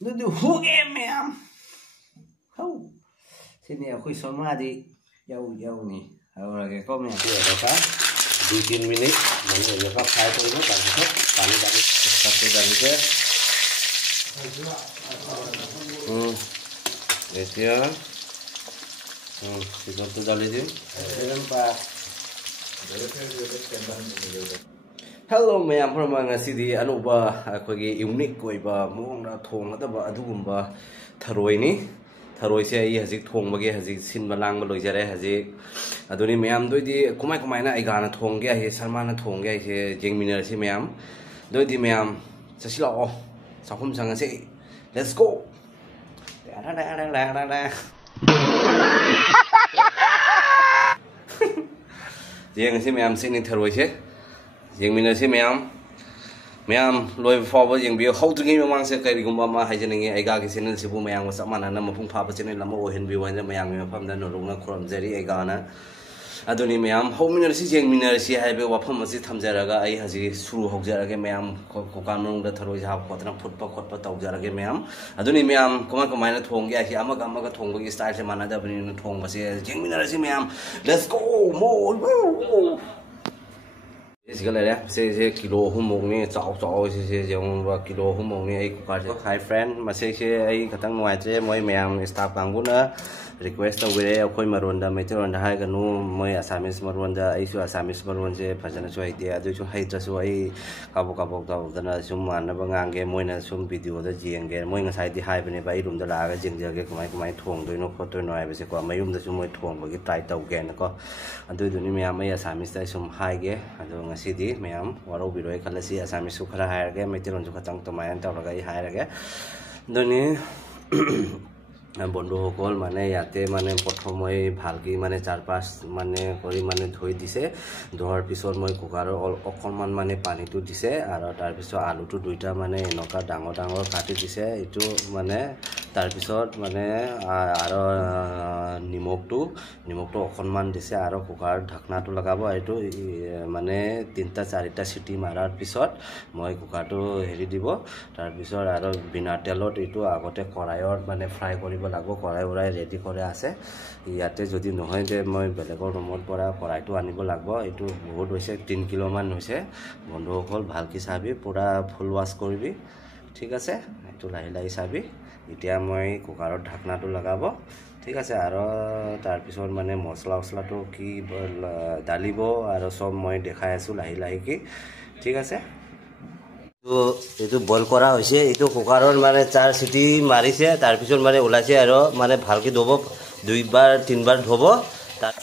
Nó hú em em không xin nè khui số ma đi dâu dâu nè rồi cái con này Iya Bapak 2-3 menit mana ya Pak saya itu ini kan paling dari satu dari ke ya itu dari itu Pak Hello ma'am from ngasi anuba akogi unique koiba mongna thongadaba adugumba tharoi ni tharoi se ai hazik thongbage hazik sin balang ba loijare hazik aduni ma'am doidi kumai kumai na igana thongge he salmana thongge he jengminar si ma'am doidi ma'am chasila o sakhum sanga se let's go jeng si ma'am sin tharoi se Yang mina si ma'am loi forward yang bio how to game mang se kai gumba ma hai jeng aiga ki channel sibu ma'am sa mana na mapung pha pa channel lama o hen bi wan ma'am me pham da no rung na khrom jari aiga na aduni ma'am how mina si jeng mina si hai be wa pham si thamjara ga ai haji suru hokjara ge ma'am ko kam rong da tharoi ha khotna phut pa khot pa tawjara ge ma'am aduni ma'am koma koma na thong ge hi ama ga thong ba gi style se mana da bani thong ba se jeng mina si ma'am let's go more se kilo humong ni chao se jong ba kilo humong ni ai ka se hi friend ma se ai katang noi che moi ma'am staff kang bu na request to we khoi maron da meteron da hai ganu moi assamese maron da ai su assamese maron je phajana chu idea adu chu hai tra su ai kabok da na sum man na bangang ge moi na sum video da jeng ge moi ngasai di hai bane ba I room da la ga jeng ge kumai thong doi no khot doi noi ba se ko mayum da su moi thong ba gi try tau ge na ko adu du ni ma'am ai assamese da sum hai ge adu ngasi di ma'am waro biroi khalasi assamese su khara hai ge meteron chu khatang to mayan ta ga I hai ge doni বন্ধু সকল মানে ইয়াতে মানে প্ৰথম মই ভালকি মানে 4-5 মানে কৰি মানে ধুই দিছে ধোৱাৰ পিছত মই কুকাৰৰ অকণমান মানে পানীটো দিছে আৰু তাৰ পিছত আলুটো দুইটা মানে এনেকা ডাঙৰ কাটি দিছে এটো মানে তাৰ পিছত মানে আৰু নিমখটো অকণমান দিছে আৰু কুকাৰৰ ঢাকনাটো লগাব এটো মানে 3-4টা সিটি মাৰাৰ পিছত মই কুকাৰটো হেৰি দিব তাৰ পিছত আৰু বিনা তেলত এটো আগতে কড়াইৰ মানে ফ্ৰাই কৰিব লাগব কড়াই উৰাই ৰেডি কৰে আছে ইয়াতে যদি নহয় যে মই বেলেগৰ ৰুমত পৰা কড়াইটো আনিব লাগব এটো বহুত হৈছে 3 কিলো মান হৈছে বন্ধুসকল ভালকি চাবি পুৰা ফুল ওয়াশ কৰিবি ঠিক আছে এটো লাহি চাবি এতিয়া মই কুকাৰৰ ঢাকনাটো লগাব ঠিক আছে আৰু তাৰ পিছত মানে মছলাটো কি ডালিব আৰু সব মই দেখাই আছো লাহি কি ঠিক আছে এটো বইল করা হইছে এটো কুকাৰৰ মানে 4 সিটি মাৰিছে তাৰ পিছত মানে ওলাইছে আৰু মানে ভালকে ধোব 2-3 বাৰ ধোব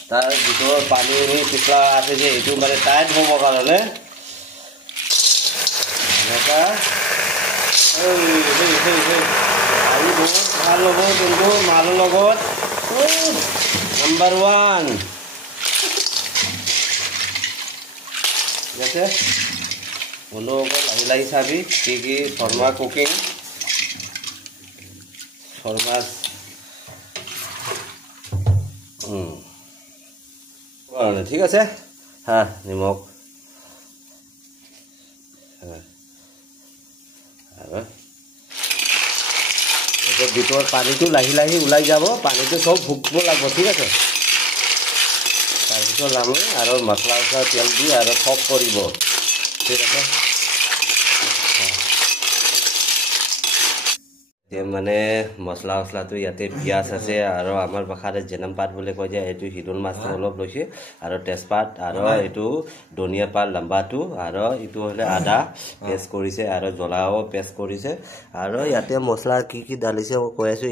তাৰ ভিতৰত পানী পিছলা আছে যে এটো মানে টাইট হ'ব কাৰণে এনেকা আলু ভাল হ'ব কিন্তু মালৰ লগত নাম্বাৰ 1 আছে বন্ধু লাহি চাবি কি শৰ্মা কুকিং শৰ্মা ঠিক আছে হা নিমখ আৰু ভিতৰত পানীটো লাহি ওলাই যাব পানীটো সব ভুকিব লাগিব ঠিক আছে তাৰপিছত আমি আৰু মছলা তেল দি আৰু সব কৰিব ঠিক আছে মানে মছলাটো ইয়াতে পিয়াজ আছে আৰু আমাৰ ভাষাৰে জেনাম পাত বুলি কয় যে এটো হিডন মাছটো অলপ লৈছে আৰু তেজপাত আৰু এটো ধনিয়া পাত লম্বাটো আৰু এটো হলে আদা পেষ্ট কৰিছে আৰু জ্বলাও পেষ্ট কৰিছে আৰু ইয়াতে মছলা কি ডালিছে কৈ আছো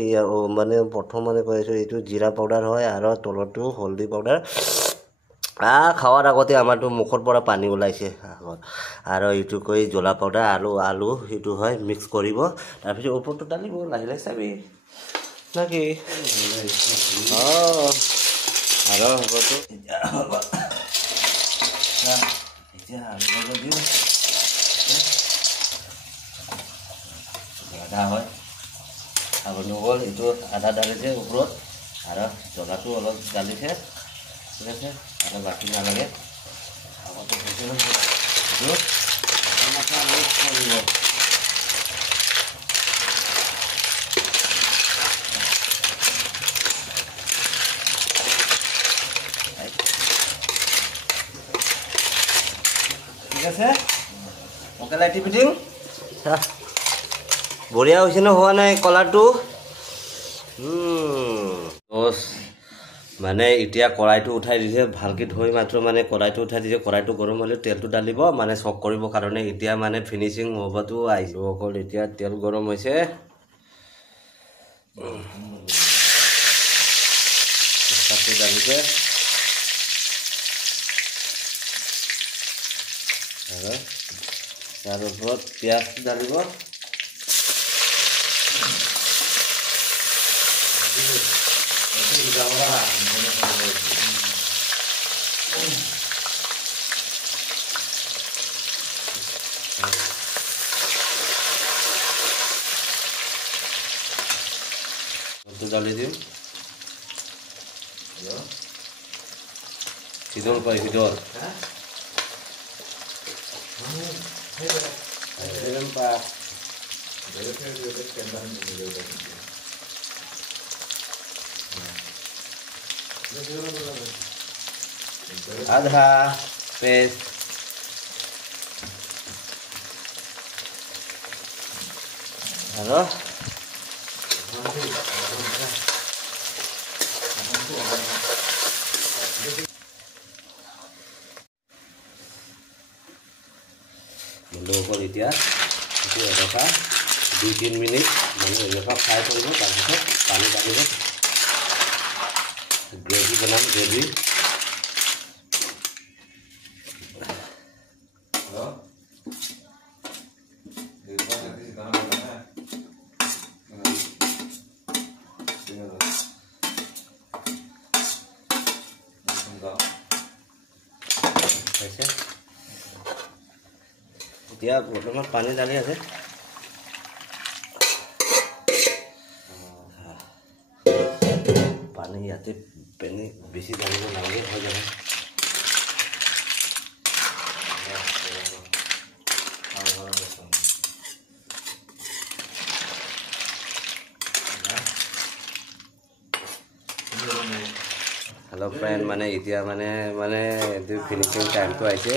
মানে প্ৰথম মানে কৈ আছো এটো জিৰা পাউডাৰ হয় আৰু তলটো হলদি পাউডাৰ খাওয়াৰ আগতে আমাৰটো মুখৰ পৰা পানী ওলাইছে আৰু এটো কই জ্বলা পাউডাৰ আলু এটো হয় মিক্স কৰিব তাৰ পিছত ওপৰটো ডালিব লাহি চাবি নাকি আৰু হবটো এতিয়া আলু দিও আদা হয় আৰু নগল এটো আদা ডালিছে ওপৰত আৰু জ্বলাটো অলপ ডালিছে ঠিক আছে আৰু বাকি নালাগে আগতে আছে ওকে লাইটি ফিটিং বঢ়িয়া হৈছে না হোৱা নাই কলাৰটো মানে এতিয়া কড়াইটো উঠাই দিছে ভালকৈ ধুই মাত্ৰ মানে কড়াইটো উঠাই দিছে কড়াইটো গৰম হ'লে তেলটো ঢালিব মানে চক কৰিবৰ কাৰণে এতিয়া মানে ফিনিচিং হ'বতো আহিব অকল এতিয়া তেল গৰম হৈছে তেজপাতটো ঢালিছে আৰু তাৰ ওপৰত পিঁয়াজটো ঢালিব डाली दियो हिदोल पाई हिदोल आधा पेस्ट हेलो लोगों इतना एडका 2-3 मिनिट मैं एडका फ्राई कर पानी डाल ग्रेवी बनाम ग्रेवी এতিয়া বৰ্তমান পানী ঢালি আছে পানী ইয়াতে পানী বেছি ঢালিব নালাগে হৈ যাব हेलो फ्रेंड माने इतना माने माने फिनिशिंग टाइम तो आइसे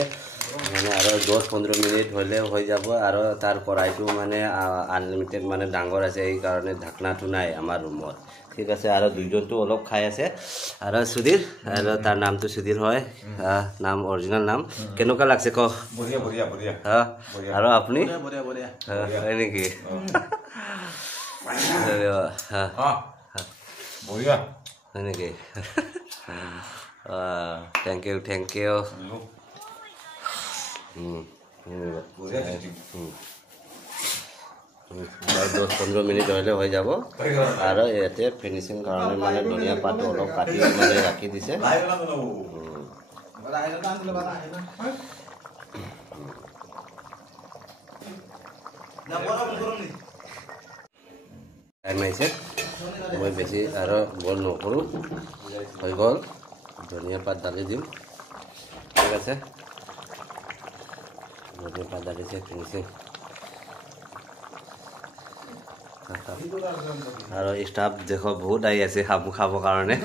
माने आरो 10-15 मिनिट होले हो जाबो आरो तार कड़ाईटो माने अनलिमिटेड माने डांगर আছে এই কারণে ঢাকনাটো নাই আমার রুমত ঠিক আছে আরো দুইজনটো অলপ খাই আছে আরো সুধীর আর তার নাম তো সুধীর হয় নাম অরিজিনাল নাম কেনকা লাগছে ক বঢ়িয়া বঢ়িয়া বঢ়িয়া হ্যাঁ আর আপনি বঢ়িয়া বঢ়িয়া হয় নাকি হ্যাঁ বঢ়িয়া হয় নাকি থ্যাংক ইউ বঢ়িয়া 10-15 মিনিট হলে হৈ যাব আৰু ইয়াতে ফিনিচিং কাৰণে মানে ধনিয়া পাত অলপ কাটি মানে ৰাখি দিছে টাইম আহিছে মই বেছি আৰু বইল নকৰোঁ হৈ গ'ল ধনিয়া পাত ঢালি দিম ঠিক আছে ধনিয়া পাত ঢালিছে ফিনিচিং আৰু ষ্টাফ দেখো বহুত আহি আছে খাবৰ কাৰণে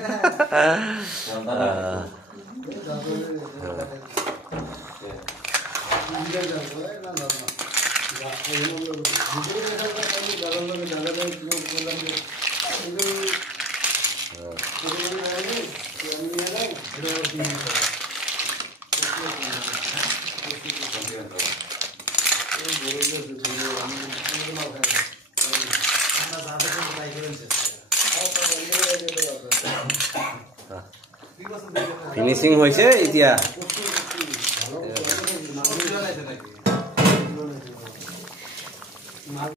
ফিনিচিং হৈছে এতিয়া